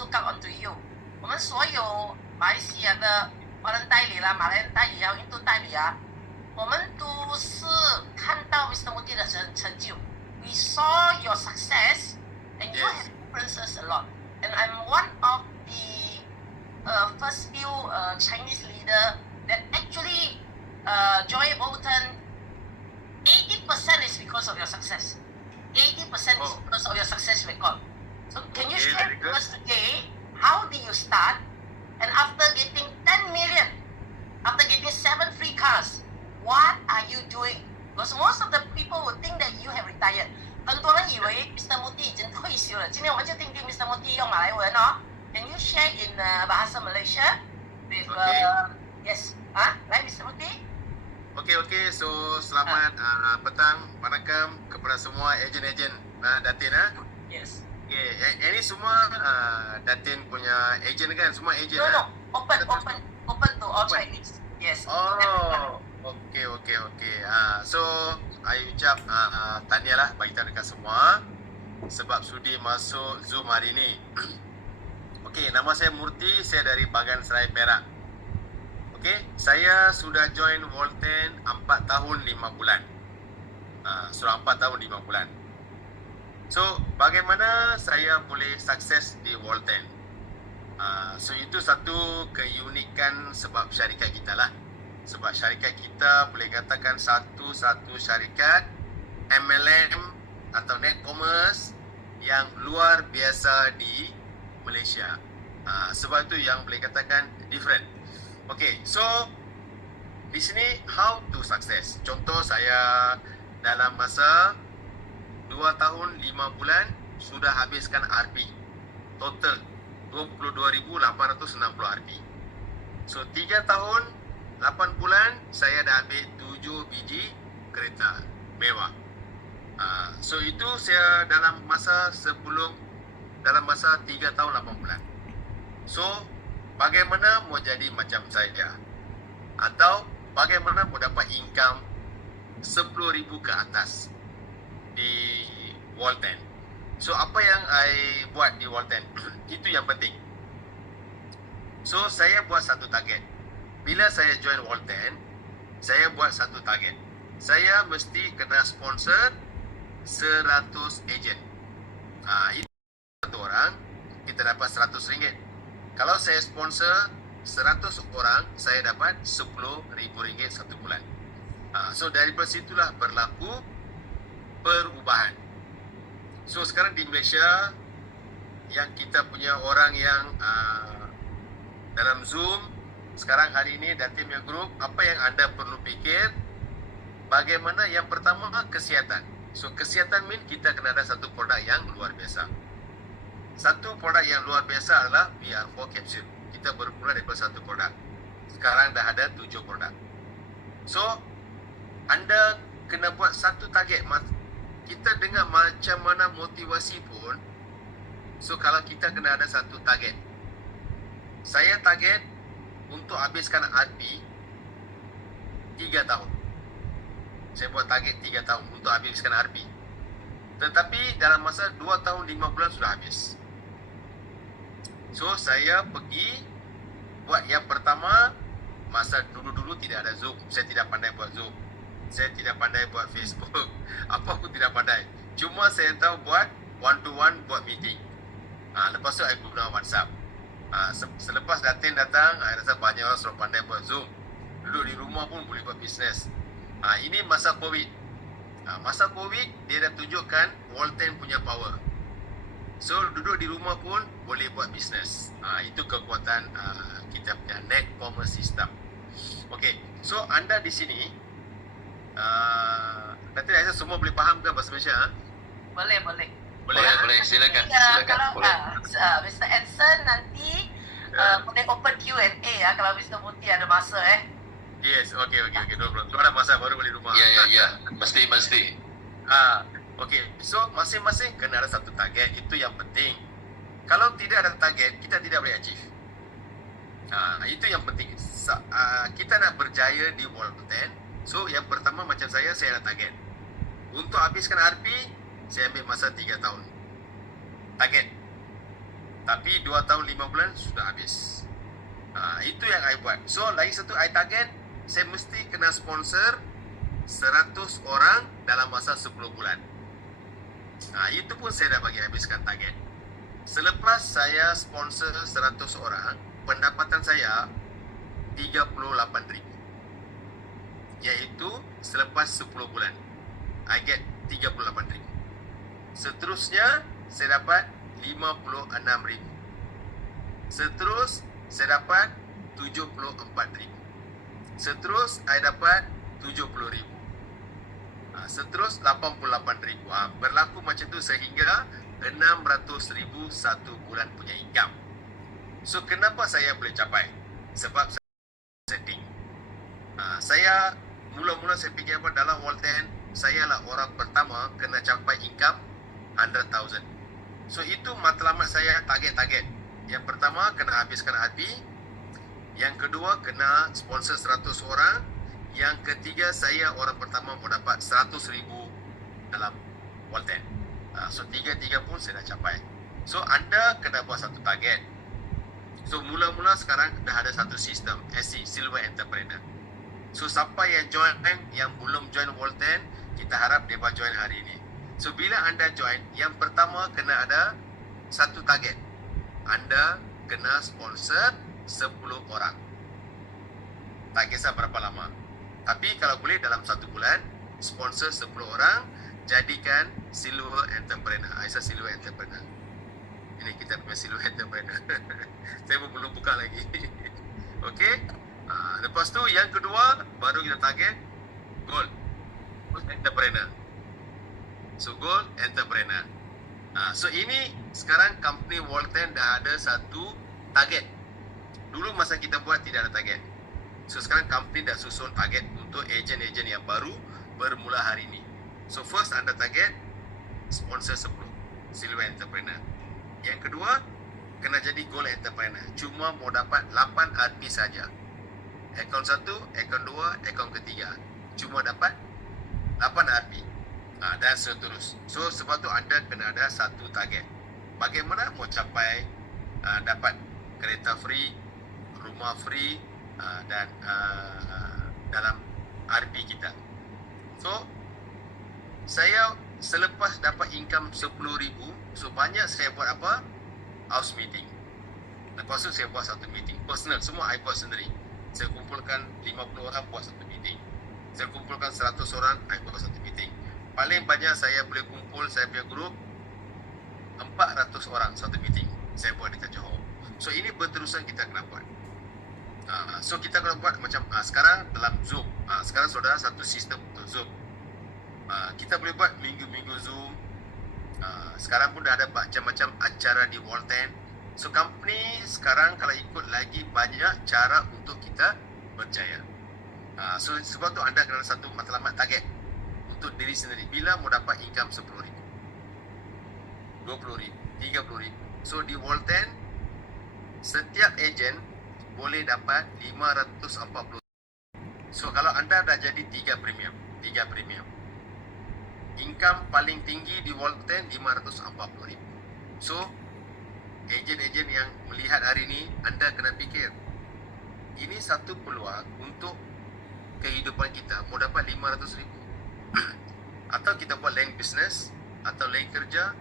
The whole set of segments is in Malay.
look up onto you。我们所有马来西亚的华人代理啦、马来人代理啊、印度代理啊，我们都是看到 Mr. Modi 的成就。We saw your success, and you have influenced us a lot. And I'm one of the first few Chinese leader that actually joined Bolton. 80% is because of your success. 80% is because of your success record. So can you share with us today, how did you start? And after getting 10 million, after getting 7 free cars, what are you doing? Because most of the people would think that you have retired. 很多人以为 Mr. Modi 已经退休了。今天我们就听听 Mr. Modi 用马来文哦。Can you share in bahasa Malaysia? With, yes. Right, Mr. Modi? Okey. So selamat petang, Wanakkam kepada semua ejen-ejen Datin. Yes. Okay, ini semua Datin punya ejen kan? Semua ejen. No. Open to all Chinese. Yes. Oh. Okey. So I ucap tahniah lah bagi dekat semua sebab sudi masuk Zoom hari ini. Okey, nama saya Murti, saya dari Bagan Serai Perak. Okey, saya sudah join Volten 4 tahun 5 bulan. Sudah 4 tahun 5 bulan. So, bagaimana saya boleh sukses di Volten? So, itu satu keunikan sebab syarikat kita lah. Sebab syarikat kita boleh katakan satu-satu syarikat MLM atau net commerce yang luar biasa di Malaysia. Sebab itu yang boleh katakan different. Okay, so di sini how to success. Contoh saya dalam masa 2 tahun 5 bulan sudah habiskan RP. Total 22,860 RP. So 3 tahun 8 bulan saya dah ambil 7 biji kereta mewah. So itu saya dalam masa 3 tahun 8 bulan. So bagaimana mau jadi macam saya? Atau bagaimana mau dapat income 10,000 ke atas di Volten? So apa yang I buat di Volten? Itu yang penting. So saya buat satu target. Bila saya join Volten, saya buat satu target. Saya mesti kena sponsor 100 ejen. Itu satu orang kita dapat RM100. Kalau saya sponsor 100 orang, saya dapat RM10,000 satu bulan. So daripada situlah berlaku perubahan. So sekarang di Malaysia, yang kita punya orang yang dalam Zoom, sekarang hari ini Datin punya group, apa yang anda perlu fikir? Bagaimana yang pertama, kesihatan. So kesihatan mean kita kena ada satu produk yang luar biasa. Satu produk yang luar biasa adalah VR4 capsule. Kita bermula daripada satu produk. Sekarang dah ada 7 produk. So, anda kena buat satu target. Kita dengar macam mana motivasi pun. So, kalau kita kena ada satu target. Saya target untuk habiskan RP 3 tahun. Saya buat target 3 tahun untuk habiskan RP. Tetapi dalam masa 2 tahun 5 bulan sudah habis. So saya pergi buat yang pertama. Masa dulu-dulu tidak ada Zoom. Saya tidak pandai buat Zoom. Saya tidak pandai buat Facebook. Apa pun tidak pandai. Cuma saya tahu buat one to one, buat meeting. Lepas tu saya guna WhatsApp. Selepas Datin datang, saya rasa banyak orang sudah pandai buat Zoom. Duduk di rumah pun boleh buat bisnes. Ini masa COVID. Masa COVID, dia dah tunjukkan Volten punya power. So, duduk di rumah pun boleh buat bisnes. Itu kekuatan kita punya net commerce system. Okay, so anda di sini, nanti rasa semua boleh faham kan bahasa Malaysia? Boleh. Boleh. Silakan. Kalau Mr. Edson nanti boleh open Q&A kalau Mr. Murti ada masa Yes, okay. Kalau ada masa baru balik rumah. Ya. Mesti. Okay, so masing-masing kena ada satu target. Itu yang penting. Kalau tidak ada target, kita tidak boleh achieve. Itu yang penting. Kita nak berjaya di Volten. So yang pertama macam saya ada target. Untuk habiskan RP, saya ambil masa 3 tahun. Target Tapi 2 tahun 5 bulan sudah habis. Itu yang I buat. So lagi satu I target, saya mesti kena sponsor 100 orang dalam masa 10 bulan. Itu pun saya dah bagi habiskan target. Selepas saya sponsor 100 orang, pendapatan saya 38,000. Iaitu selepas 10 bulan I get 38,000. Seterusnya saya dapat 56,000. Seterus saya dapat 74,000. Seterus I dapat 70,000. Seterus 88,000. Berlaku macam tu sehingga 600,000 satu bulan punya income. So kenapa saya boleh capai? Sebab saya setting. Saya mula-mula saya fikir apa, dalam World 10 saya lah orang pertama kena capai income 100,000. So itu matlamat saya, target-target. Yang pertama kena habiskan RP. Yang kedua kena sponsor 100 orang. Yang ketiga saya orang pertama mau dapat 100,000 dalam World 10. So tiga-tiga pun saya dah capai. So anda kena buat satu target. So mula-mula sekarang dah ada satu sistem SC, Silver Entrepreneur. So siapa yang join, yang belum join World 10, kita harap mereka join hari ini. So bila anda join, yang pertama kena ada satu target. Anda kena sponsor 10 orang. Tak kisah berapa lama. Tapi kalau boleh dalam 1 bulan, sponsor 10 orang, jadikan Silver Entrepreneur. Aisyah Silver Entrepreneur. Ini kita punya Silver Entrepreneur. Saya pun belum buka lagi. Okey. Lepas tu yang kedua baru kita target Gold Entrepreneur. So Gold Entrepreneur. So ini sekarang company World 10 dah ada satu target. Dulu masa kita buat tidak ada target. So sekarang company dah susun target untuk ejen-ejen yang baru bermula hari ini. So first anda target sponsor 10 Silver Entrepreneur. Yang kedua kena jadi Gold Entrepreneur. Cuma mau dapat 8 RP saja. Akaun 1, akaun 2, akaun ketiga. Cuma dapat 8 RP. Dan seterus. So sebab tu anda kena ada satu target. Bagaimana mau capai dapat kereta free, rumah free dan dalam RP kita. So saya selepas dapat income 10,000, so banyak saya buat apa? House meeting. Lepas tu saya buat satu meeting personal, semua I buat sendiri. Saya kumpulkan 50 orang buat satu meeting. Saya kumpulkan 100 orang, I buat satu meeting. Paling banyak saya boleh kumpul, saya punya grup 400 orang satu meeting. Saya buat dekat Johor. So ini berterusan kita kena buat. So kita kena buat macam sekarang dalam Zoom. Sekarang saudara satu sistem untuk Zoom. Kita boleh buat minggu-minggu Zoom. Sekarang pun dah ada macam-macam acara di World 10. So company sekarang kalau ikut lagi banyak cara untuk kita berjaya. So sebab tu anda kena satu matlamat target untuk diri sendiri. Bila mau dapat income 10,000, 20,000, 30,000. So di World 10 setiap ejen boleh dapat 540. So kalau anda dah jadi 3 premium, income paling tinggi di World 10 540,000. So ejen-ejen yang melihat hari ini, anda kena fikir ini satu peluang untuk kehidupan kita. Mau dapat 500,000 atau kita buat lain bisnes atau lain kerja,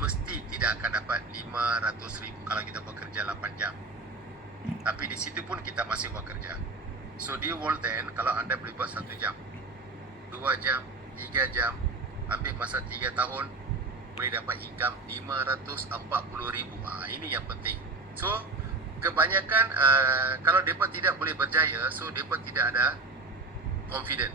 mesti tidak akan dapat 500,000 kalau kita bekerja 8 jam. Tapi di situ pun kita masih buat kerja. So di World 10 kalau anda boleh buat 1 jam, 2 jam, 3 jam, ambil masa 3 tahun, boleh dapat income 540,000. Ini yang penting. So kebanyakan kalau mereka tidak boleh berjaya, so mereka tidak ada confident.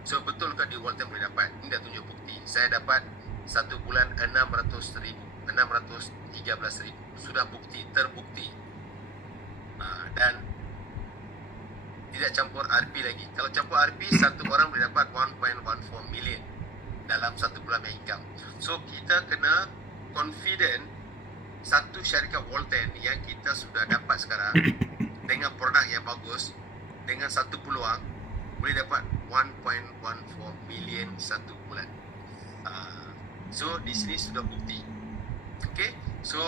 So betul ke di World 10 boleh dapat? Ini dah tunjuk bukti. Saya dapat 1 bulan 600,000, 613,000. Sudah bukti, terbukti. Dan tidak campur RP lagi. Kalau campur RP, satu orang boleh dapat 1.14 million dalam 1 bulan income. So kita kena confident satu syarikat World 10 yang kita sudah dapat sekarang dengan produk yang bagus, dengan satu peluang boleh dapat 1.14 million 1 bulan. So di sini sudah bukti. Okay. So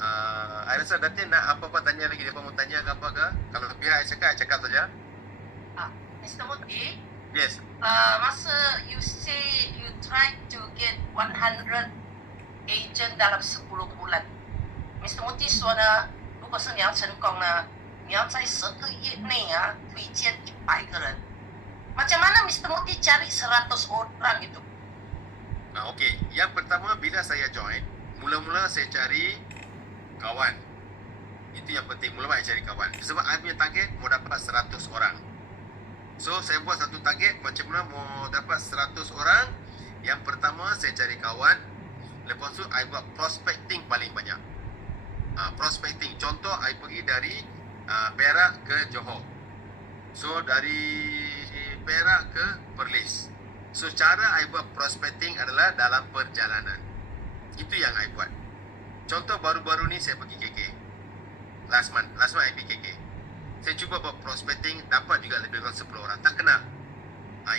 I rasa Datin nak apa-apa tanya lagi, dia mau tanya ke apa ke? Kalau biar I cakap saja. Mr. Muti, Yes. masa you say you try to get 100 agent dalam 10 bulan，Mr. Muti 说呢，如果是你要成功呢，你要在10个月内啊推荐100个人。Macam mana Mr. Muti cari 100 orang itu? Okey. Yang pertama bila saya join, mula-mula saya cari kawan. Itu yang penting, mula-mula saya cari kawan. Sebab I punya target mau dapat 100 orang. So saya buat satu target macam mana mau dapat 100 orang. Yang pertama saya cari kawan. Lepas tu I buat prospecting paling banyak. Prospecting. Contoh I pergi dari Perak ke Johor. So dari Perak ke Perlis. So cara I buat prospecting adalah dalam perjalanan. Itu yang I buat. Contoh baru-baru ni saya pergi KK. Last month I pergi KK. Saya cuba buat prospecting, dapat juga lebih kurang 10 orang. Tak kena.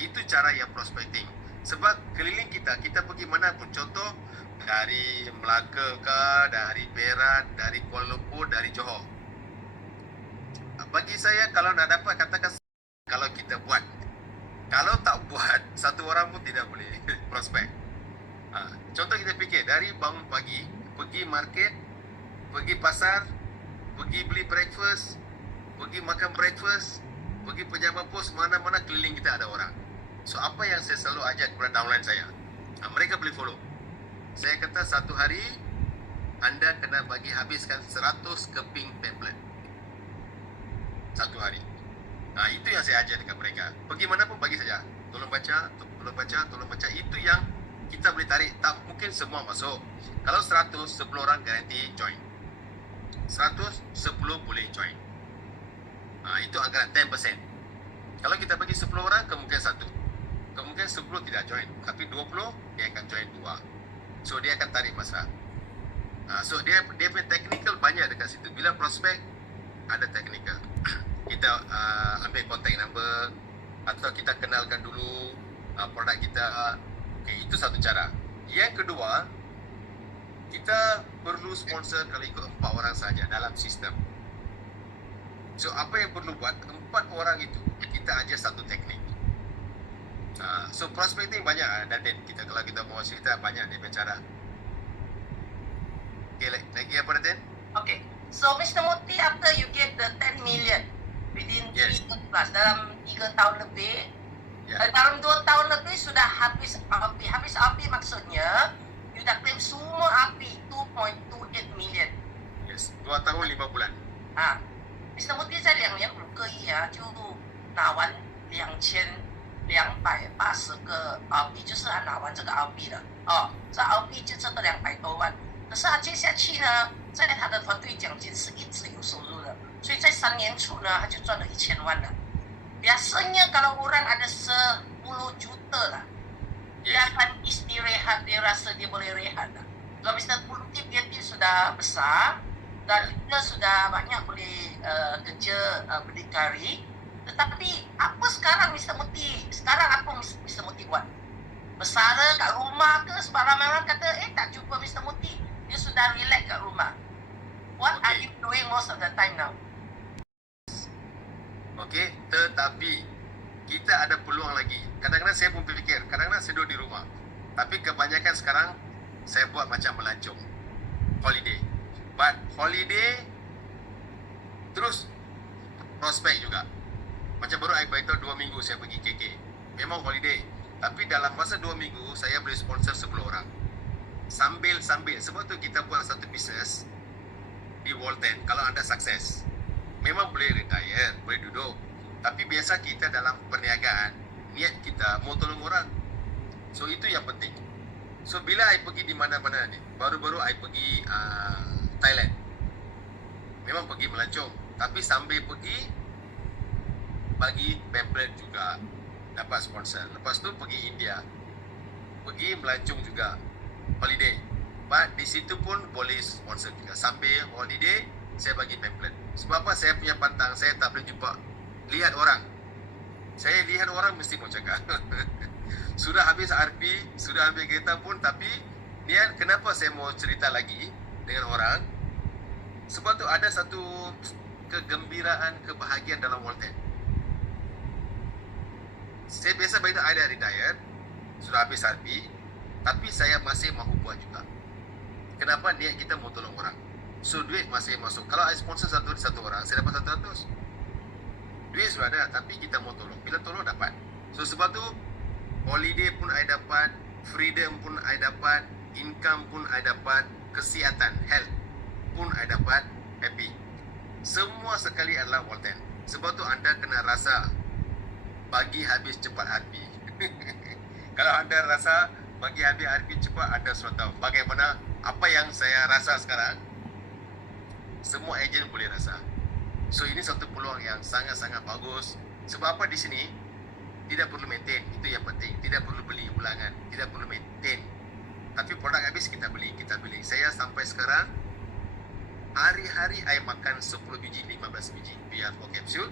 Itu cara yang prospecting. Sebab keliling kita pergi mana pun. Contoh, dari Melaka ke, dari Perak, dari Kuala Lumpur, dari Johor. Bagi saya, kalau nak dapat, katakan kalau kita buat. Kalau tak buat, satu orang pun tidak boleh prospek. Contoh kita fikir, dari bangun pagi, pergi market, pergi pasar, pergi beli breakfast, pergi makan breakfast, pergi pejabat pos, mana-mana keliling kita ada orang. So apa yang saya selalu ajak kepada downline saya, mereka boleh follow. Saya kata satu hari anda kena bagi habiskan 100 keping pamphlet satu hari. Itu yang saya ajar dekat mereka. Pergi mana pun bagi saja, tolong baca, tolong baca, tolong baca. Itu yang kita boleh tarik. Tak mungkin semua masuk. Kalau 100, 10 orang garanti join. 100, 10 boleh join. Itu anggaran 10%. Kalau kita bagi 10 orang, kemungkinan 1. Kemungkinan 10 tidak join. Tapi 20, dia akan join 2. So, dia akan tarik masa. So, dia punya technical banyak dekat situ. Bila prospek, ada technical. Kita ambil contact number, atau kita kenalkan dulu produk kita. Okay, itu satu cara. Yang kedua, kita perlu sponsor kalau ikut 4 orang saja dalam sistem. So apa yang perlu buat, 4 orang itu kita ajar satu teknik. So prospecting banyak dan kita kalau kita mau cerita banyak dia punya cara. Okay, lagi apa Datin? Okay, so Mr. Muti, after you get the 10 million within 3 years plus, dalam 3 tahun lebih, dalam 2 tahun lebih sudah habis api. Habis api maksudnya you dah claim semua api 2.28 million. Yes, 2 tahun 5 bulan. Mr. Muti 在2年5个亿啊，就拿完2280个RP，就是他拿完这个 RP 了哦，这 RP 就挣了200多万。可是他接下去呢，在他的团队奖金是一直有收入的，所以在3年初呢，他就赚了1000万了。Biasanya kalau orang ada 10 juta lah, dia akan istirahat, dia rasa dia boleh rehat lah. Kalau Mr. Muti dia sudah besar dan dia sudah banyak boleh kerja berdikari. Tetapi apa sekarang Mr. Muti? Sekarang apa Mr. Muti buat? Bersara kat rumah ke? Sebab ramai orang kata, tak jumpa Mr. Muti. Dia sudah relax kat rumah. What are you doing most of the time now? Okey, tetapi kita ada peluang lagi. Kadang-kadang saya pun fikir, kadang-kadang saya duduk di rumah. Tapi kebanyakan sekarang saya buat macam melancong. Holiday. But holiday terus prospek juga. Macam baru saya beritahu 2 minggu saya pergi KK. Memang holiday. Tapi dalam masa 2 minggu saya boleh sponsor 10 orang. Sambil-sambil. Sebab tu kita buat satu bisnes di Walton. Kalau anda sukses, memang boleh retire, boleh duduk. Tapi biasa kita dalam perniagaan, niat kita mau tolong orang. So itu yang penting. So bila I pergi di mana-mana ni, baru-baru I pergi Thailand. Memang pergi melancong, tapi sambil pergi bagi pamphlet juga, dapat sponsor. Lepas tu pergi India, pergi melancong juga, holiday. But di situ pun boleh sponsor juga. Sambil holiday saya bagi pamphlet. Sebab apa? Saya punya pantang, saya tak boleh jumpa lihat orang. Saya lihat orang mesti mau cakap. Sudah habis RP, sudah ambil kereta pun, tapi niat kenapa saya mau cerita lagi dengan orang. Sebab tu ada satu kegembiraan, kebahagiaan dalam Volten. Saya biasa beritahu I dah retire, sudah habis RP, tapi saya masih mahu buat juga. Kenapa? Niat kita mau tolong orang. So duit masih masuk. Kalau I sponsor satu orang, saya dapat 100. Duit sudah ada, tapi kita mau tolong. Bila tolong dapat. So sebab tu holiday pun I dapat, freedom pun I dapat, income pun I dapat, kesihatan, health pun I dapat, happy. Semua sekali adalah Volten. Sebab tu anda kena rasa bagi habis cepat RP. Kalau anda rasa bagi habis RP cepat, anda sudah tahu bagaimana apa yang saya rasa sekarang. Semua ejen boleh rasa. So ini satu peluang yang sangat-sangat bagus. Sebab apa di sini? Tidak perlu maintain, itu yang penting. Tidak perlu beli ulangan, tidak perlu maintain. Tapi produk habis kita beli. Saya sampai sekarang hari-hari I makan 10 biji, 15 biji VR4 capsule.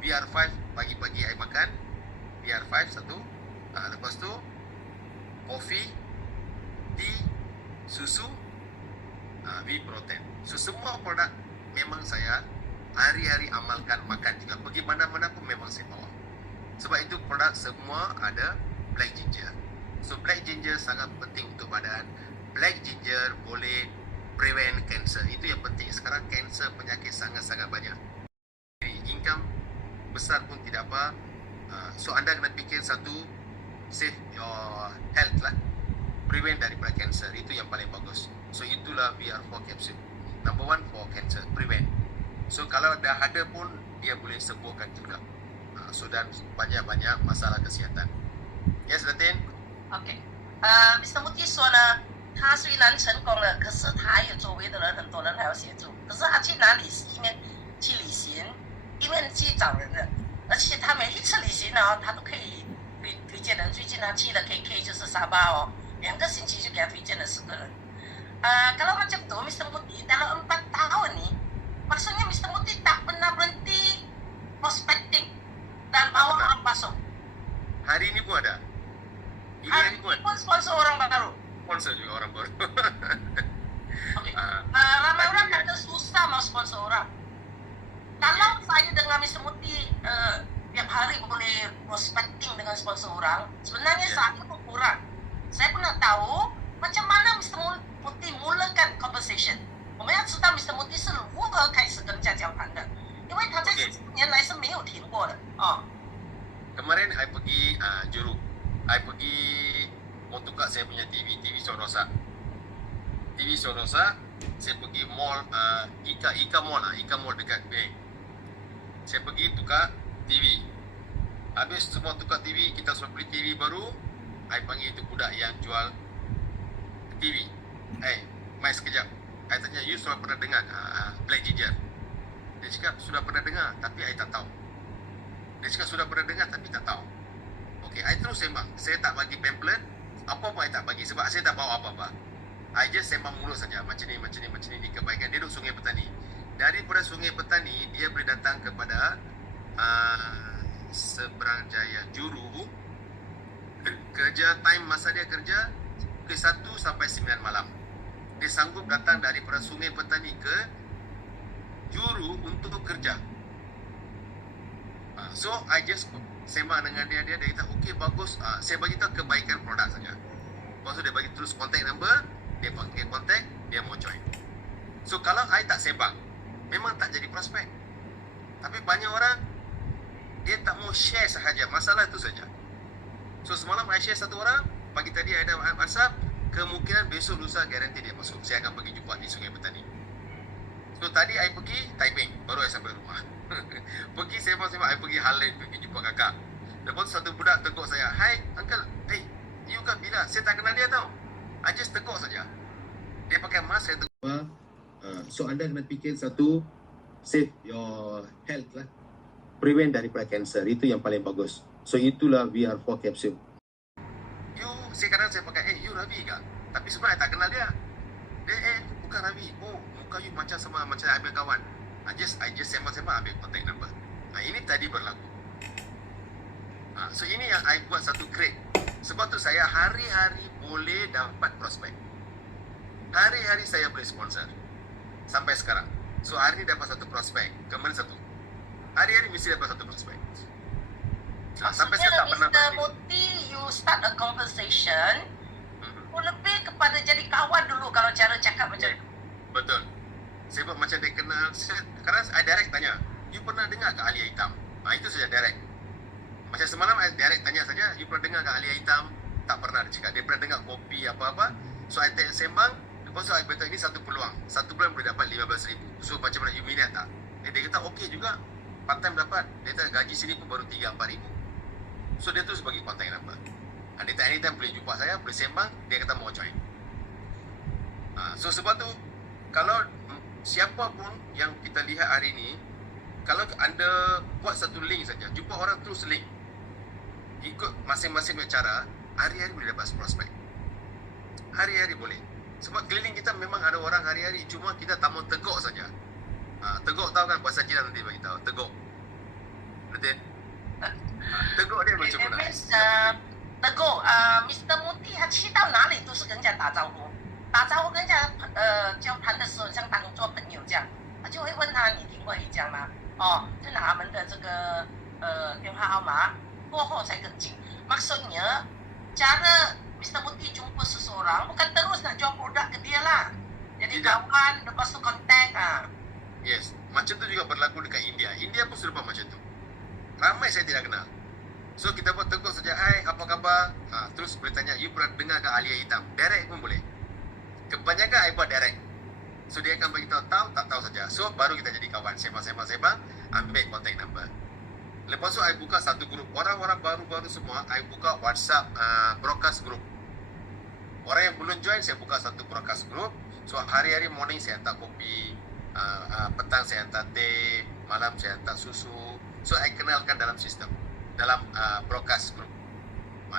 VR5 pagi-pagi I makan. VR5 satu. Lepas tu kopi, tea, susu, V-protein. So semua produk memang saya hari-hari amalkan makan juga. Pergi mana-mana pun memang saya bawa. Sebab itu produk semua ada black ginger. So black ginger sangat penting untuk badan. Black ginger boleh prevent cancer. Itu yang penting. Sekarang cancer penyakit sangat-sangat banyak. Income besar pun tidak apa. So anda kena fikir satu, save your health lah. Prevent daripada cancer. Itu yang paling bagus. So itulah VR4 capsule. Number one for cancer, prevent. So kalau dah ada pun dia boleh sembuhkan juga. So dan banyak-banyak masalah kesihatan. Yes, Latin. OK，Mr. Muti 说呢，他虽然成功了，可是他有周围的人，很多人还要协助。可是他去哪里是一面去旅行，一面去找人的，而且他每一次旅行呢，他都可以推荐人。最近他去了 KK 就是沙巴哦，2个星期就给他推荐了10个人。Kalau macam tu Mr. Muti dalam 4 tahun ni, maksudnya Mr. Muti tak pernah berhenti prospecting dan bawa orang masuk. Hari ini pun ada. Hari ini pun sponsor orang baru. Sponsor juga orang baru. Okay. Ramai orang kata susah mau sponsor orang. Kalau saya dengan Mr. Muti tiap hari boleh prospecting dengan sponsor orang, sebenarnya saya pun kurang. Saya pun nak tahu macam mana Mr. Muti mulakan conversation. 我们要知道 Mr. Muti 是如何开始跟人家交谈的，因为他在10年来是没有停过的。Kemarin I pergi Juruk. I pergi mau tukar saya punya TV Sorosa. TV Sorosa, saya pergi mall Ika Mall dekat Bay. Saya pergi tukar TV. Habis semua tukar TV, kita semua beli TV baru. I panggil itu budak yang jual TV. Mai sekejap. I tanya, you sudah pernah dengar Black Ginger? Dia cakap, sudah pernah dengar, tapi I tak tahu. Dia cakap, sudah pernah dengar, tapi tak tahu. Okay, I terus sembang. Saya tak bagi pamphlet. Apa-apa I tak bagi, sebab saya tak bawa apa-apa. I just sembang mulut saja. Macam ni di kebaikan. Dia duduk Sungai Petani. Daripada Sungai Petani, dia boleh datang kepada Seberang Jaya, Juru. Kerja, time masa dia kerja, ke 1 sampai 9 malam. Dia sanggup datang daripada Sungai Petani ke Juru untuk kerja. So I just sembang dengan dia kata okey bagus, saya bagi tahu kebaikan produk saja. Lepas tu dia bagi terus contact number, dia panggil contact, dia mau join. So kalau I tak sembang, memang tak jadi prospek. Tapi banyak orang dia tak mau share sahaja, masalah itu saja. So semalam I share satu orang, pagi tadi ada WhatsApp, kemungkinan besok lusa garanti dia masuk. Saya akan pergi jumpa di Sungai Petani. So tadi I pergi Taiping, baru I sampai rumah. Pergi sembang-sembang, I pergi Harlem, pergi jumpa kakak. Lepas tu satu budak tegur saya, "Hai uncle, you kan bila? Saya tak kenal dia tau." I just tegur saja. Dia pakai mask, saya tegur. So anda kena fikir satu, save your health lah. Prevent daripada cancer, itu yang paling bagus. So itulah VR4 capsule. Saya kadang saya pakai, you Ravi ke? Tapi sebenarnya tak kenal dia. Dia, bukan Ravi. Oh, muka you macam sama, macam ambil kawan. I just sembang-sembang ambil contact number. Ini tadi berlaku. So ini yang I buat satu crate. Sebab tu saya hari-hari boleh dapat prospek. Hari-hari saya boleh sponsor. Sampai sekarang. So hari ni dapat satu prospek. Kemarin satu. Hari-hari mesti dapat satu prospek. Sampai Maksudnya saya tak pernah Mr. berhenti. Muti, you start a conversation, Mhm. lebih kepada jadi kawan dulu kalau cara cakap macam Yeah. tu. Betul. Sebab macam dia kenal, sekarang I direct tanya, you pernah dengar ke Alia Hitam? Itu saja direct. Macam semalam I direct tanya saja, you pernah dengar ke Alia Hitam? Tak pernah dia cakap. Dia pernah dengar kopi apa-apa. So I sembang, lepas tu I beritahu ini satu peluang. Satu bulan boleh dapat 15,000. So macam mana you minat tak? Dia kata okey juga. Part time dapat. Dia kata gaji sini pun baru 3-4 ribu. So dia terus bagi kontak number. Anytime boleh jumpa saya, boleh sembang, dia kata mau join. So sebab tu, kalau siapa pun yang kita lihat hari ni, kalau anda buat satu link saja, jumpa orang terus link, ikut masing-masing punya cara, hari-hari boleh dapat prospek. Hari-hari boleh. Sebab keliling kita memang ada orang hari-hari, cuma kita tak mau teguk saja. Teguk tahu kan bahasa Cina nanti bagi tahu, teguk. Betul? Teguk dia macam mana? Teguh, Mr. Muti他去到哪里都是跟人家打招呼，打招呼跟人家交谈的时候像当做朋友这样，他就会问他你听过一家吗？哦，就拿他们的这个电话号码，过后才跟进。Maksudnya cara Mr. Muti jumpa seseorang bukan terus nak jual produk ke dia lah. Jadi Tidak. kawan, lepas tu kontak. Yes, macam tu juga berlaku dekat India. India pun serupa macam tu. Ramai saya tidak kenal. So kita buat tegur saja, hai apa khabar? Terus boleh tanya, you pernah dengar ke Alia Hitam? Direct pun boleh. Kebanyakan I buat direct. So dia akan bagi tahu, tak tahu saja. So baru kita jadi kawan, sembang, ambil contact number. Lepas tu I buka satu grup. Orang-orang baru-baru semua, I buka WhatsApp broadcast group. Orang yang belum join, saya buka satu broadcast group. So hari-hari morning saya hantar kopi, petang saya hantar teh, malam saya hantar susu. So I kenalkan dalam sistem, dalam broadcast group.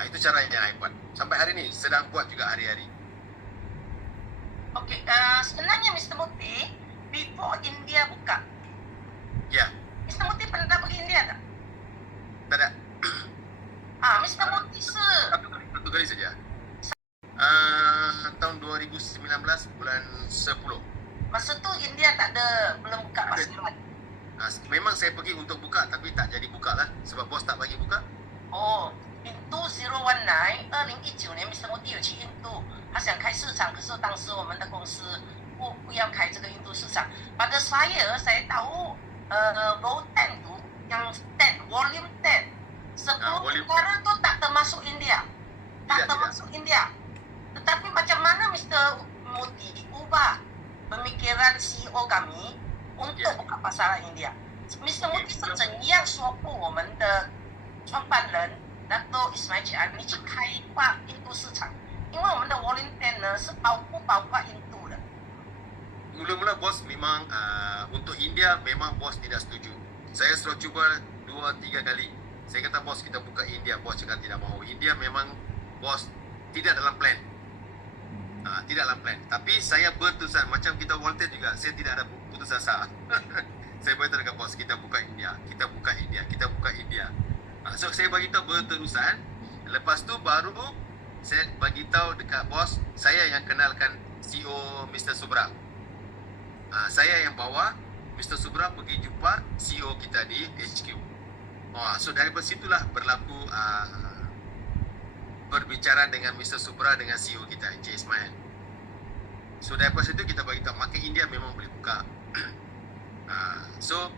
Itu caranya I buat. Sampai hari ni sedang buat juga hari-hari. Okey, sebenarnya Mr. Muti, before India buka, Ya, Mr. Muti pernah pergi India tak? tak ada. Mr. Muti Satu kali saja. Tahun 2019 bulan 10. masa tu India tak ada, belum buka pasaran. Memang saya pergi untuk buka, tapi tak jadi buka lah. Sebab bos tak bagi buka.哦，印度019，2019年，Mr. Muti 有去印度，他想开市场，可是当时我们的公司不要开这个印度市场。Pada saya tahu Row 10 tu yang 10 volume 10 10 volume negara tu tak termasuk India, tak Tidak, termasuk India. Tetapi macam mana Mr. Muti ubah pemikiran CEO kami untuk Yeah. buka pasaran India？Mr. Muti 是怎样说服我们的创办人Dato' Ismail Cik Ani 去开发印度市场？因为我们的 volume 10呢是包括印度的。 Mula-mula bos memang untuk India memang bos tidak setuju. Saya sudah cuba 2-3 kali. Saya kata bos kita buka India, bos cakap tidak mahu. India memang bos tidak dalam plan. Tidak dalam plan. Tapi saya berterusan macam kita Walter juga. Saya tidak ada putus asa. Saya beritahu dekat bos, kita buka India, kita buka India, kita buka India. So saya bagi tahu berterusan. Lepas tu baru saya bagi tahu dekat bos, saya yang kenalkan CEO Mr. Subra. Saya yang bawa Mr. Subra pergi jumpa CEO kita di HQ. So dari situlah berlaku berbicara dengan Mr. Subra dengan CEO kita, Encik Ismail. So dari situ kita bagi tahu market India memang boleh buka. So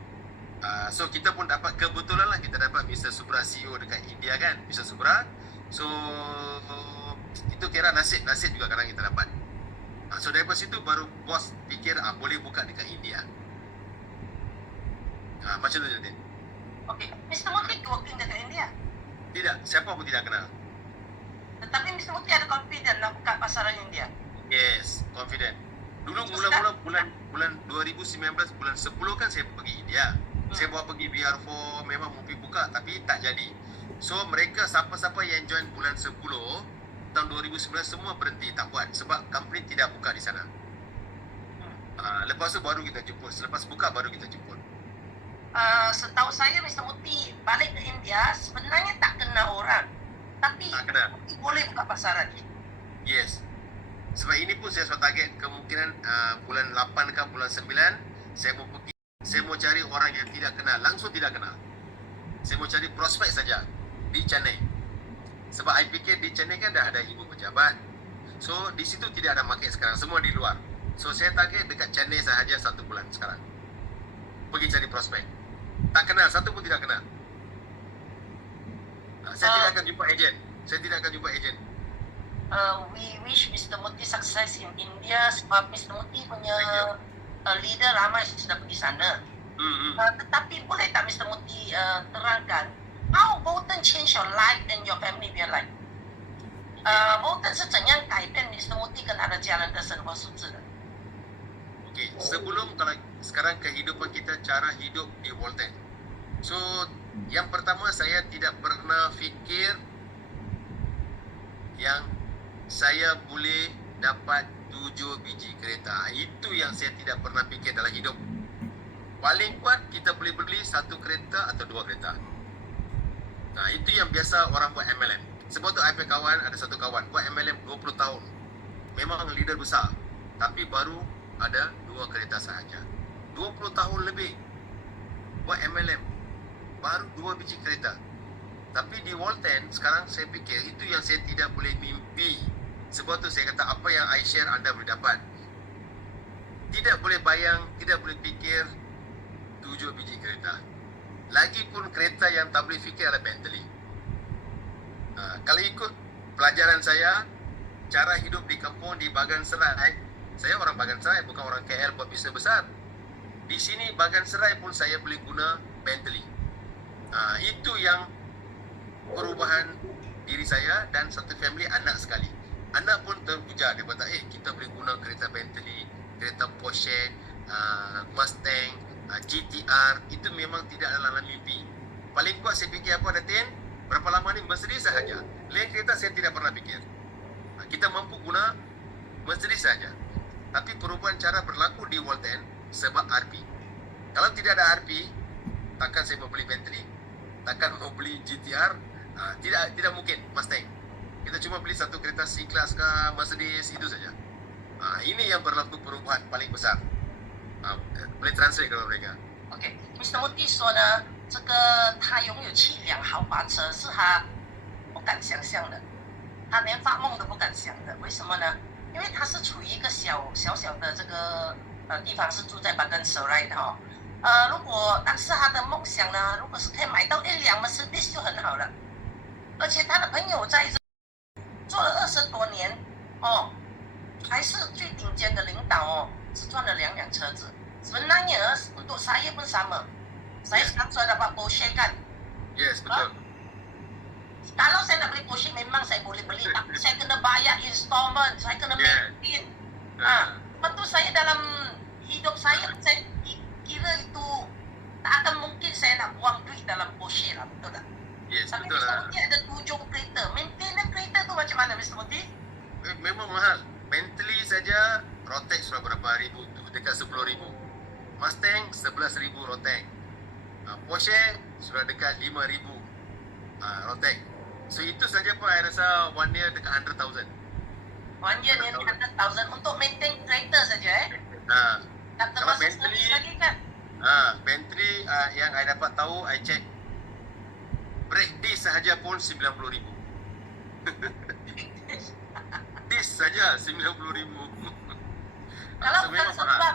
kita pun dapat, kebetulan lah kita dapat Mr. Subra CEO dekat India kan, Mr. Subra. So itu kira nasib juga kadang kita dapat. So dari situ baru bos fikir boleh buka dekat India. Macam tu jadi. Okey, Mr. Muti working dekat India. Tidak, siapa pun tidak kenal. Tetapi Mr. Muti ada confident nak buka pasaran India. Yes, confident. Dulu mula-mula bulan 2019 bulan 10 kan saya pergi India. Saya bawa pergi BR4, memang mungkin buka tapi tak jadi. So mereka siapa-siapa yang join bulan 10 tahun 2019 semua berhenti tak buat sebab company tidak buka di sana. Lepas tu baru kita jemput. Selepas buka baru kita jemput. Setahu saya Mr. Muti balik ke India sebenarnya tak kenal orang, tapi Tak kenal. Muti boleh buka pasaran. Yes. Sebab ini pun saya sudah target kemungkinan bulan 8 ke bulan 9 saya mau cari orang yang tidak kenal, langsung tidak kenal. Saya mau cari prospek saja di Chennai. Sebab I fikir di Chennai kan dah ada ibu pejabat. So di situ tidak ada market sekarang, semua di luar. So saya target dekat Chennai sahaja 1 bulan sekarang. Pergi cari prospek. Tak kenal, satu pun tidak kenal. Saya tidak akan jumpa ejen. Saya tidak akan jumpa ejen. We wish Mr. Muti success in India sebab Mr. Muti punya leader ramai sudah pergi sana. Tetapi boleh tak Mr. Muti terangkan how Bolton change your life and your family 的 life? Bolton 是怎样改变 Mr. Muti 跟他的家人的生活素质的？ Okey, sebelum kalau sekarang kehidupan kita cara hidup di Bolton. So, yang pertama saya tidak pernah fikir yang saya boleh dapat 7 biji kereta. Itu yang saya tidak pernah fikir dalam hidup. Paling kuat kita boleh beli 1 kereta atau 2 kereta. Nah, itu yang biasa orang buat MLM. Sebab tu saya kawan, ada satu kawan buat MLM 20 tahun. Memang leader besar. Tapi baru ada 2 kereta sahaja. 20 tahun lebih buat MLM. Baru 2 biji kereta. Tapi di Walton sekarang saya fikir itu yang saya tidak boleh mimpi. Sebab tu saya kata apa yang I share anda boleh dapat. Tidak boleh bayang, tidak boleh fikir 7 biji kereta. Lagipun kereta yang tak boleh fikir adalah Bentley. Kalau ikut pelajaran saya, cara hidup di kampung di Bagan Serai, saya orang Bagan Serai, bukan orang KL buat bisnes besar. Di sini Bagan Serai pun saya boleh guna Bentley. Itu yang perubahan diri saya dan satu family anak sekali. Anak pun terpuja, dia kata, kita boleh guna kereta Bentley, kereta Porsche, Mustang, GTR. Itu memang tidak dalam mimpi. Paling kuat saya fikir apa Datin? Berapa lama ni Mercedes sahaja. Lain kereta saya tidak pernah fikir. Kita mampu guna Mercedes sahaja. Tapi perubahan cara berlaku di Walton sebab RP. Kalau tidak ada RP, takkan saya mau beli Bentley, takkan mau beli GTR. Tidak mungkin Mustang. Kita cuma beli satu kereta C-Class ke Mercedes, itu saja. Ini yang berlaku perubahan paling besar. Boleh translate kalau mereka. OK， Mr. Muti 说呢，这个他拥有7辆豪华车是他不敢想象的，他连发梦都不敢想的。为什么呢？因为他是处于一个小的这个地方，是住在巴根舍莱的哈。但是他的梦想呢，如果是可以买到1辆 Mercedes 就很好了。而且他的朋友在这做了20多年哦，还是最顶尖的领导哦，只赚了2辆车子。Sebenarnya untuk saya pun sama. Saya sekarang sudah dapat Porsche kan. Yes, betul. Kalau saya nak beli Porsche memang saya boleh beli, tapi saya kena bayar installment, saya kena maintain. Lepas tu saya dalam hidup saya kira itu tak akan mungkin saya nak buang duit dalam Porsche lah, betul tak? Yes, Tapi betul Mr. lah. Muti ada 7 kereta. Maintenance kereta tu macam mana Mr. Muti? Memang mahal. Bentley saja Rotex sudah berapa ribu tu, dekat 10,000. Mustang 11,000 Rotex. Porsche sudah dekat 5,000 Rotex. So itu saja pun saya rasa 1 year dekat 100,000. 1 year nearly 100,000 untuk maintain kereta saja Tak Kalau termasuk Bentley, servis lagi kan? Bentley yang saya dapat tahu, I check brake disc sahaja pun 90,000. Disc saja 90,000. Kalau So, bukan memang sebab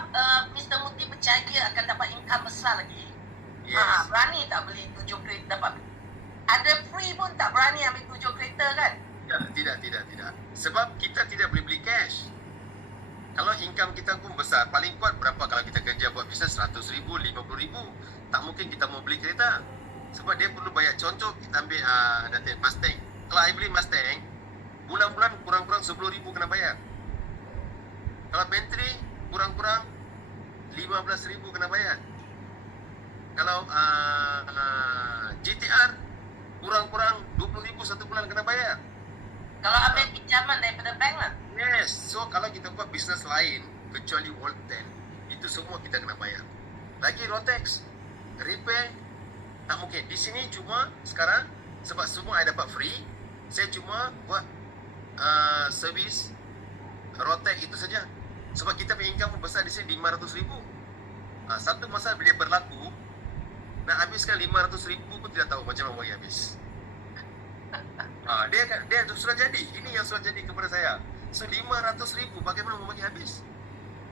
Mr. Muti percaya akan dapat income besar lagi. Yes. Berani tak beli 7 kereta dapat. Ada free pun tak berani ambil 7 kereta kan? Tidak. Sebab kita tidak boleh beli cash. Kalau income kita pun besar, paling kuat berapa kalau kita kerja buat bisnes 100,000, 50,000. Tak mungkin kita mau beli kereta. Sebab dia perlu bayar. Contoh kita ambil Mustang. Kalau I beli Mustang, bulan-bulan kurang-kurang 10,000 kena bayar. Kalau Bentley kurang-kurang 15,000 kena bayar. Kalau GTR kurang-kurang 20,000 satu bulan kena bayar. Kalau ambil pinjaman daripada bank lah. Yes, so kalau kita buat bisnes lain kecuali Walton, itu semua kita kena bayar. Lagi Rotex, repair tak mungkin. Di sini cuma sekarang sebab semua saya dapat free, saya cuma buat servis rotek itu saja. Sebab kita punya income besar di sini 500,000. Satu masa bila berlaku, nak habiskan 500,000 pun tidak tahu macam mana bagi habis. Dia sudah jadi. Ini yang sudah jadi kepada saya. So 500,000 bagaimana mau bagi habis?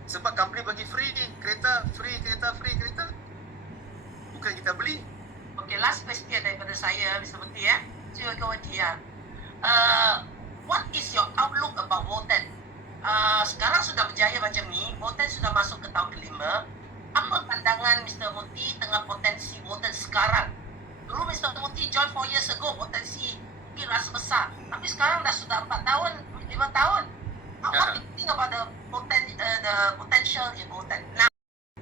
Sebab company bagi free kereta. Bukan kita beli. Okay, last question daripada saya, Mr. Mukti ya. 最后一个问题啊，what is your outlook about Volten? Sekarang sudah berjaya macam ni, Volten sudah masuk ke tahun kelima. Apa pandangan Mr. Mukti tengah potensi Volten sekarang? Dulu Mr. Mukti join 4 years ago, potensi mungkin rasa besar. Tapi sekarang dah sudah 4 tahun, 5 tahun. What do you think about the potential in Volten? Nah,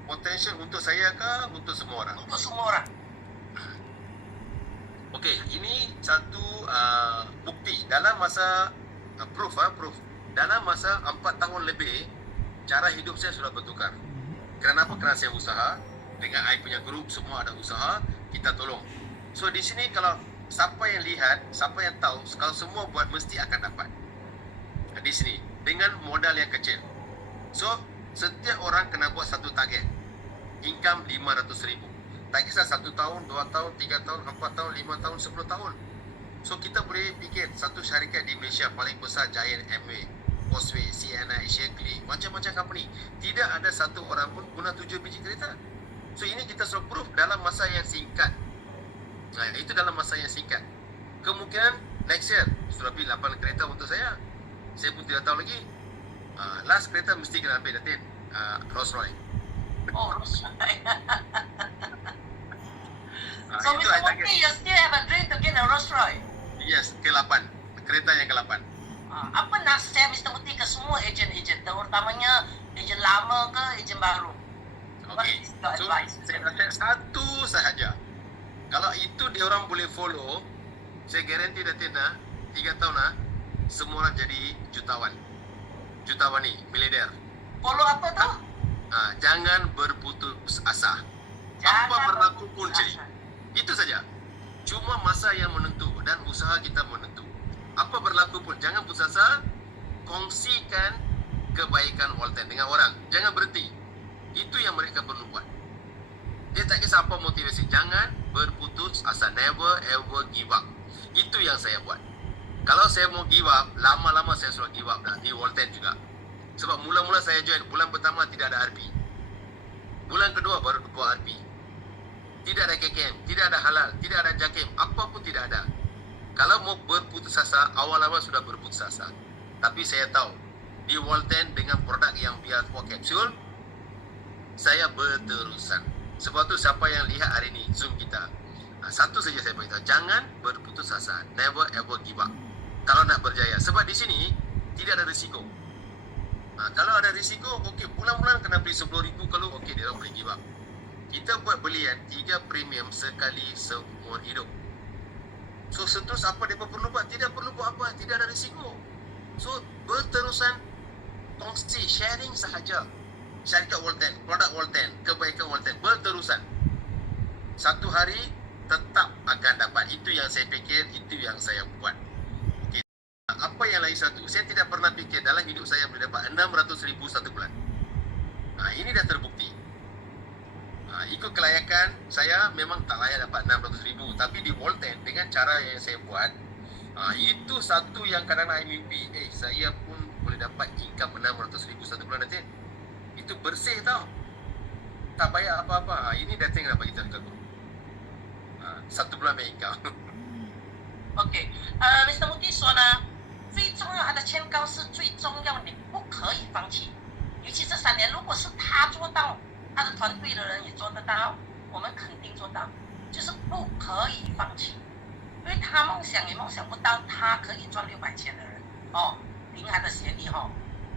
Potential untuk saya ke untuk semua orang? untuk semua orang. Okey, ini satu bukti dalam masa proof. Dalam masa 4 tahun lebih, cara hidup saya sudah bertukar. Kenapa? Kerana saya usaha. Dengan I punya grup, semua ada usaha, kita tolong. So di sini kalau siapa yang lihat, siapa yang tahu, kalau semua buat mesti akan dapat. Di sini, dengan modal yang kecil. So, setiap orang kena buat satu target. Income 500,000. Tak kisah 1 tahun, 2 tahun, 3 tahun, 4 tahun, 5 tahun, 10 tahun. So kita boleh fikir satu syarikat di Malaysia paling besar, Giant Amway, Osway, CNI, Shakely, macam-macam company. Tidak ada satu orang pun guna 7 biji kereta. So ini kita sudah proof dalam masa yang singkat. Itu dalam masa yang singkat. Kemungkinan next year sudah beli 8 kereta untuk saya. Saya pun tidak tahu lagi. Last kereta mesti kena ambil Datin, Rolls Royce. Oh, Rolls Royce. So Itu Mr. I target. Mukti, you still have a dream to get a Rolls Royce? Yes, ke-8. Kereta yang ke-8. Apa nasihat Mr. Mukti ke semua ejen-ejen, terutamanya ejen lama ke ejen baru? What Okey. is your So, advice? saya nasihat satu sahaja. Kalau itu diorang boleh follow, saya garanti Datin 3 tahun semua orang jadi jutawan. Jutawan ni, miliarder. Follow apa tu? Jangan berputus asa. Jangan Apa berlaku pun berputus jadi. asa. Itu saja. Cuma masa yang menentu dan usaha kita menentu. Apa berlaku pun, jangan putus asa. Kongsikan kebaikan Volten dengan orang. Jangan berhenti. Itu yang mereka perlu buat. Dia tak kisah apa motivasi. Jangan berputus asa. Never ever give up. Itu yang saya buat. Kalau saya mau give up, lama-lama saya sudah give up dah di Volten juga. Sebab mula-mula saya join, bulan pertama tidak ada RP. Bulan kedua baru buat RP. Tidak ada KKM, tidak ada halal, tidak ada JAKIM, apa pun tidak ada. Kalau mau berputus asa, awal-awal sudah berputus asa. Tapi saya tahu, di Volten dengan produk yang biar for capsule, saya berterusan. Sebab tu siapa yang lihat hari ini Zoom kita, satu saja saya beritahu, jangan berputus asa. Never ever give up. Kalau nak berjaya. Sebab di sini tidak ada risiko. Kalau ada risiko, okey, bulan-bulan kena beli 10,000, kalau okey, dia boleh give up. Kita buat belian 3 premium sekali seumur hidup. So seterus apa dia perlu buat? Tidak perlu buat apa, tidak ada risiko. So berterusan, kongsi, sharing sahaja. Syarikat Volten, produk Volten, kebaikan Volten, berterusan. Satu hari tetap akan dapat. Itu yang saya fikir, itu yang saya buat. Okay. Apa yang lain satu, saya tidak pernah fikir dalam hidup saya boleh dapat 600,000 satu bulan. Ini dah terbukti. Ikut kelayakan, saya memang tak layak dapat 600,000. Tapi di Volten, dengan cara yang saya buat, itu satu yang kadang-kadang I mimpi. Saya pun boleh dapat income 600,000 satu bulan Datin. Itu bersih tau. Tak bayar apa-apa. Ini Datin nak bagi tahu aku. Satu bulan punya income. OK，Mr. Mukti 说呢，最重要，他的劝告是最重要，你不可以放弃。尤其这3年，如果是他做到，他的团队的人也做得到，我们肯定做到，就是不可以放弃。因为他梦想也梦想不到，他可以赚600千的人凭他的学历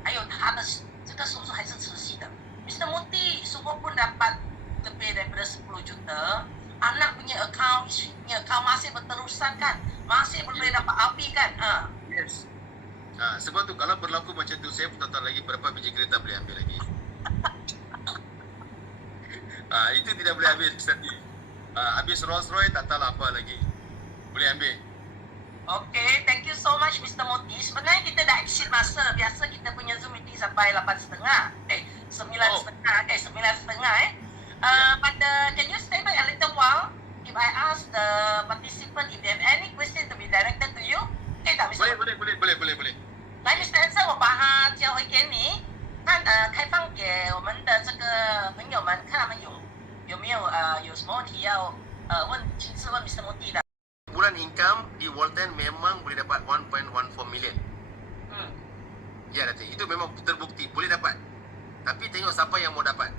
还有他的这个收入还是持续的。Mr. Mukti semua pun dapat lebih daripada 10 juta. Anak punya account, isteri punya account masih berterusan kan, masih boleh dapat api kan. Yes. Sebab tu kalau berlaku macam tu, saya pun tak tahu lagi berapa biji kereta boleh ambil lagi. Itu tidak boleh habis nanti. Habis Rolls Royce tak tahu apa lagi. Boleh ambil. Okay, thank you so much Mr. Moti. Sebenarnya kita dah exceed masa. Biasa kita punya Zoom meeting sampai 8.30. 9.30 But can you stay back a little while if I ask the participant if they have any question to be directed to you? Okay tak Mr. Boleh. 来 Mr. Anson， 我把交回给你，看开放给我们的这个朋友们，看他们有没有什么问题要亲自问 Mr. Moti 的。 Bulan income di Walton memang boleh dapat 1.14 million. Ya Datin, itu memang terbukti boleh dapat. Tapi tengok siapa yang mau dapat.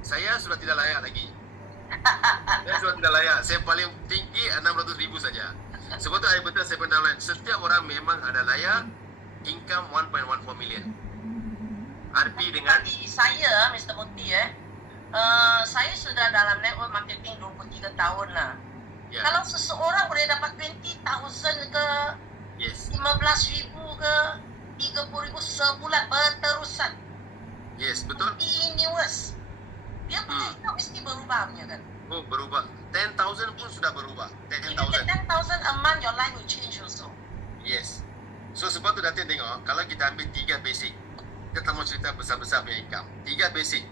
Saya sudah tidak layak lagi. Saya paling tinggi 600,000 saja. Sebab tu saya betul saya pendapatan. Setiap orang memang ada layak income 1.14 million. RP dengan Bagi saya Mr. Moti saya sudah dalam network marketing 23 tahun lah. ya. Kalau seseorang boleh dapat 20,000 ke Yes. 15,000 ke 30,000 sebulan berterusan, Yes, betul. continuous, dia punya hidup mesti berubah punya kan. Oh, berubah. 10,000 pun sudah berubah. If you get 10,000. 10,000 a month, your life will change also. Yes. So sebab tu Datin tengok, kalau kita ambil 3 basic, kita tak mau cerita besar-besar punya income. 3 basic,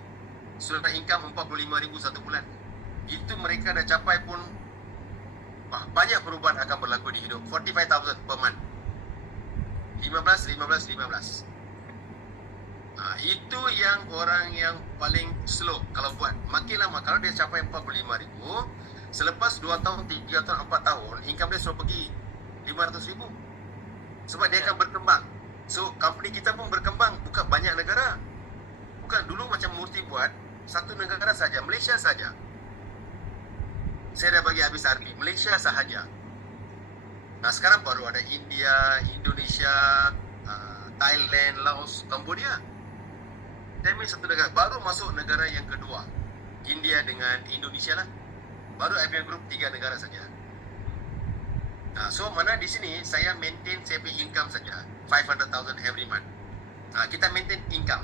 sudah income 45,000 satu bulan. Itu mereka dah capai pun banyak perubahan akan berlaku di hidup. 45,000 per month. 15. Itu yang orang yang paling slow kalau buat. Makin lama, kalau dia capai 45,000, selepas 2 tahun, 3 tahun, 4 tahun, income dia sudah pergi 500,000. Sebab dia akan berkembang. So, company kita pun berkembang. Bukan banyak negara. Bukan dulu macam Murti buat, satu negara saja, Malaysia saja. Saya dah bagi habis RP, Malaysia sahaja. Nah, sekarang baru ada India, Indonesia, Thailand, Laos, Cambodia. Demi satu negara, baru masuk negara yang kedua. India dengan Indonesia lah. Baru IPM Group 3 negara saja. So, mana di sini saya maintain saya punya income saja. 500,000 every month. Kita maintain income.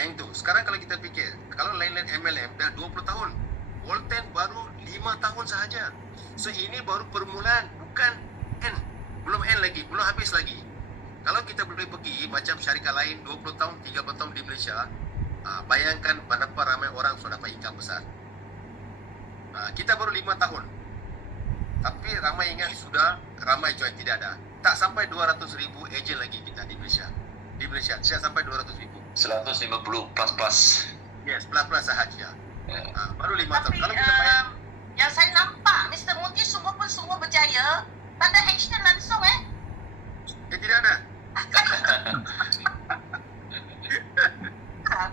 Yang itu. Sekarang kalau kita fikir, kalau lain-lain MLM dah 20 tahun. Walton baru 5 tahun sahaja. So, ini baru permulaan. Bukan end. Belum end lagi. Belum habis lagi. Kalau kita boleh pergi macam syarikat lain 20 tahun, 30 tahun di Malaysia, bayangkan berapa ramai orang sudah dapat income besar. Kita baru 5 tahun. Tapi ramai ingat sudah ramai join, tidak ada. Tak sampai 200,000 ejen lagi kita di Malaysia. Di Malaysia, saya sampai 200,000. 150 plus. Yes, pelan-pelan sahaja. Baru 5 tahun. Tapi Kalau kita bayar, yang saya nampak Mr. Moti sungguh berjaya. Tak ada action langsung tidak ada.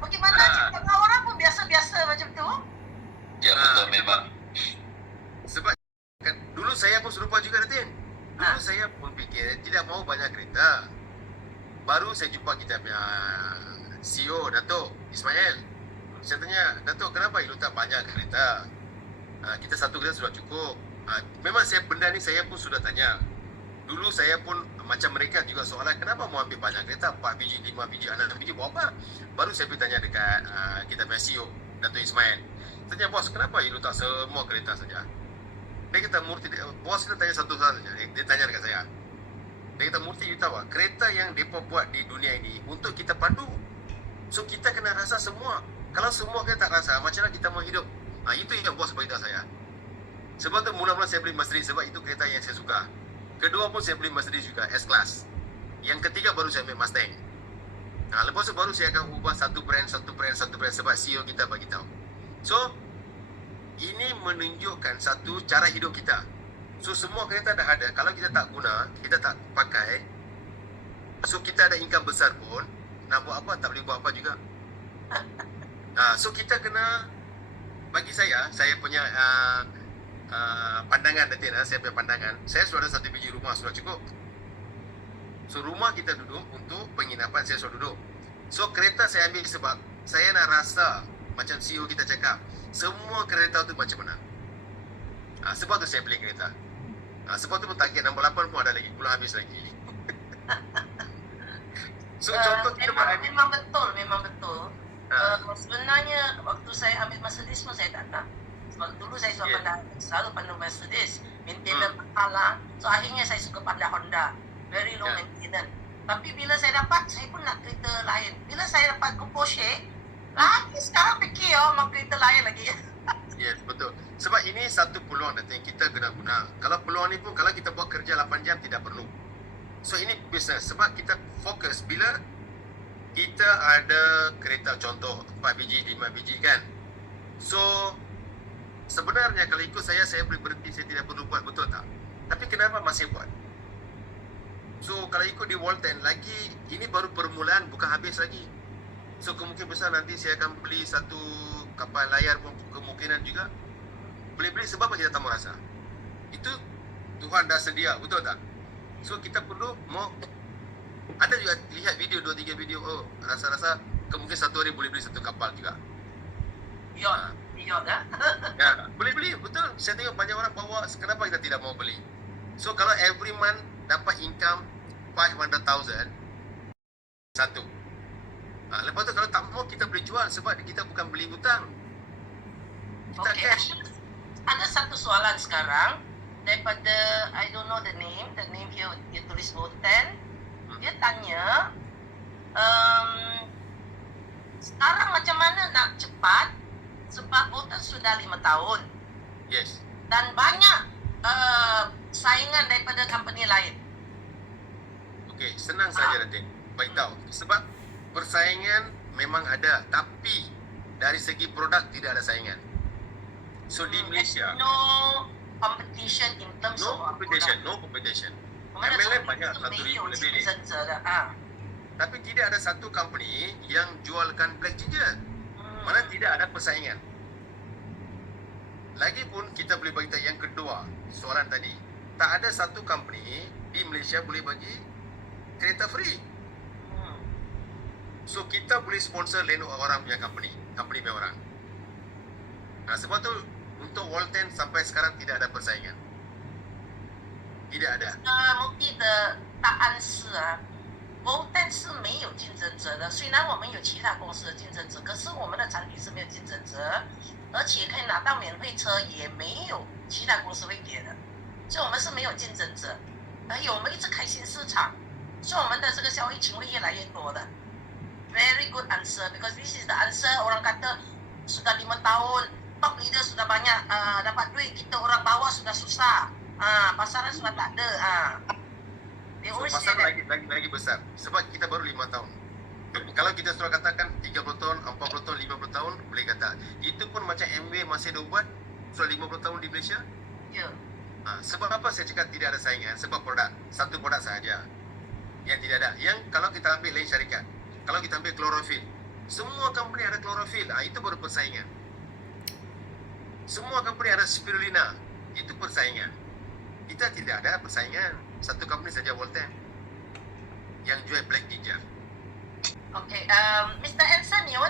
Bagaimana cakap orang pun biasa-biasa macam tu. Ya betul memang. Sebab kan, dulu saya pun serupa juga Datin. Dulu saya pun fikir tidak mau banyak kereta. Baru saya jumpa kita punya CEO Datuk Ismail. Saya tanya, Datuk kenapa you tak banyak kereta? Kita satu kereta sudah cukup. Memang benda ni saya pun sudah tanya. Dulu saya pun macam mereka juga soalan, kenapa mau ambil banyak kereta? 4 biji, 5 biji, 6 biji, buat apa? Baru saya pergi tanya dekat kita punya CEO Datuk Ismail. Tanya, bos kenapa you tak semua kereta saja? Dia kata, Murti, bos kita tanya satu saja. Dia tanya dekat saya. Dia kata, Murti, you tahu kereta yang mereka buat di dunia ini untuk kita pandu. So kita kena rasa semua. Kalau semua kita tak rasa, macam mana kita mau hidup? Itu yang bos beritahu saya. Sebab tu mula-mula saya beli Mercedes, sebab itu kereta yang saya suka. Kedua pun saya beli Mercedes juga, S-Class. Yang ketiga baru saya ambil Mustang. Lepas tu baru saya akan ubah satu brand sebab CEO kita bagi tahu. So, ini menunjukkan satu cara hidup kita. So, semua kereta dah ada. Kalau kita tak guna, kita tak pakai, so kita ada income besar pun, nak buat apa, tak boleh buat apa juga. So, kita kena, bagi saya punya pandangan Datin, saya punya pandangan, saya sudah ada 1 biji rumah sudah cukup. So rumah kita duduk untuk penginapan, saya sudah duduk. So kereta saya ambil sebab saya nak rasa macam CEO kita cakap, semua kereta tu macam mana. Sebab tu saya beli kereta. Sebab tu pun target nombor 8 pun ada lagi, belum habis lagi. So contoh kita memang betul. Sebenarnya waktu saya ambil Mercedes pun saya tak nak. Sebab dulu saya selalu pandang Mercedes. maintenance mahal lah. So akhirnya saya suka pada Honda, very low maintenance. Tapi bila saya dapat, saya pun nak kereta lain. Bila saya dapat ke Porsche, lagi sekarang fikir mau kereta lain lagi. Yes, betul. Sebab ini satu peluang nanti kita kena guna. Kalau peluang ni pun, kalau kita buat kerja 8 jam, tidak perlu. So, ini bisnes. Sebab kita fokus bila kita ada kereta contoh 4 biji, 5 biji kan. So, sebenarnya kalau ikut saya boleh berhenti, saya tidak perlu buat, betul tak? Tapi kenapa masih buat? So, kalau ikut di Walton lagi, ini baru permulaan, bukan habis lagi. So, kemungkinan besar nanti saya akan beli satu kapal layar pun kemungkinan juga. Boleh beli sebab kita tak mau rasa. Itu Tuhan dah sedia, betul tak? So, kita perlu mau, ada juga lihat video, 2-3 video, oh, rasa-rasa kemungkinan satu hari boleh beli satu kapal juga. Beyond dah. Ya, boleh beli, betul. Saya tengok banyak orang bawa, kenapa kita tidak mau beli? So, kalau every month dapat income 500,000, satu. Lepas tu kalau tak mau, kita boleh jual sebab kita bukan beli hutang. Kita Okay. cash. Ada satu soalan sekarang daripada I don't know the name here dia tulis Boten. Dia tanya sekarang macam mana nak cepat sebab Boten sudah 5 tahun Yes. dan banyak saingan daripada company lain. Okey, senang saja nanti. Baik tahu. Sebab persaingan memang ada, tapi dari segi produk tidak ada saingan. So di Malaysia, No competition in terms no of competition, no competition. product. MLM banyak, 1,000 lebih ni. Tapi tidak ada satu company yang jualkan black ginger. Mana tidak ada persaingan. Lagipun kita boleh bagi tahu yang kedua, soalan tadi. Tak ada satu company di Malaysia boleh bagi kereta free. So kita boleh sponsor lain orang punya company punya orang. Sebab tu untuk Walton sampai sekarang tidak ada persaingan. Tidak ada. 目的的答案是啊，但是没有竞争者的。虽然我们有其他公司的竞争者，可是我们的产品是没有竞争者，而且可以拿到免费车，也没有其他公司会给的，所以我们是没有竞争者。而且我们一直开新市场，所以我们的这个消费群会越来越多的。Very good answer because this is the answer. Orang kata sudah 5 tahun, top leader sudah banyak dapat duit, kita orang bawah sudah susah. Pasaran sudah tak ada. They So always say pasar that. lagi besar. Sebab kita baru 5 tahun. Kalau kita suruh katakan 30 tahun, 40 tahun, 50 tahun, boleh kata. Itu pun macam MW masih ada buat sudah 50 tahun di Malaysia. Yeah. Sebab apa saya cakap tidak ada saingan? Sebab produk. Satu produk sahaja yang tidak ada. Yang kalau kita ambil lain syarikat, kalau kita ambil klorofil, semua company ada klorofil. Itu baru persaingan. Semua company ada spirulina. Itu persaingan. Kita tidak ada persaingan. Satu company saja, Walton, yang jual black ginger. Okay. Mr. Anson，你问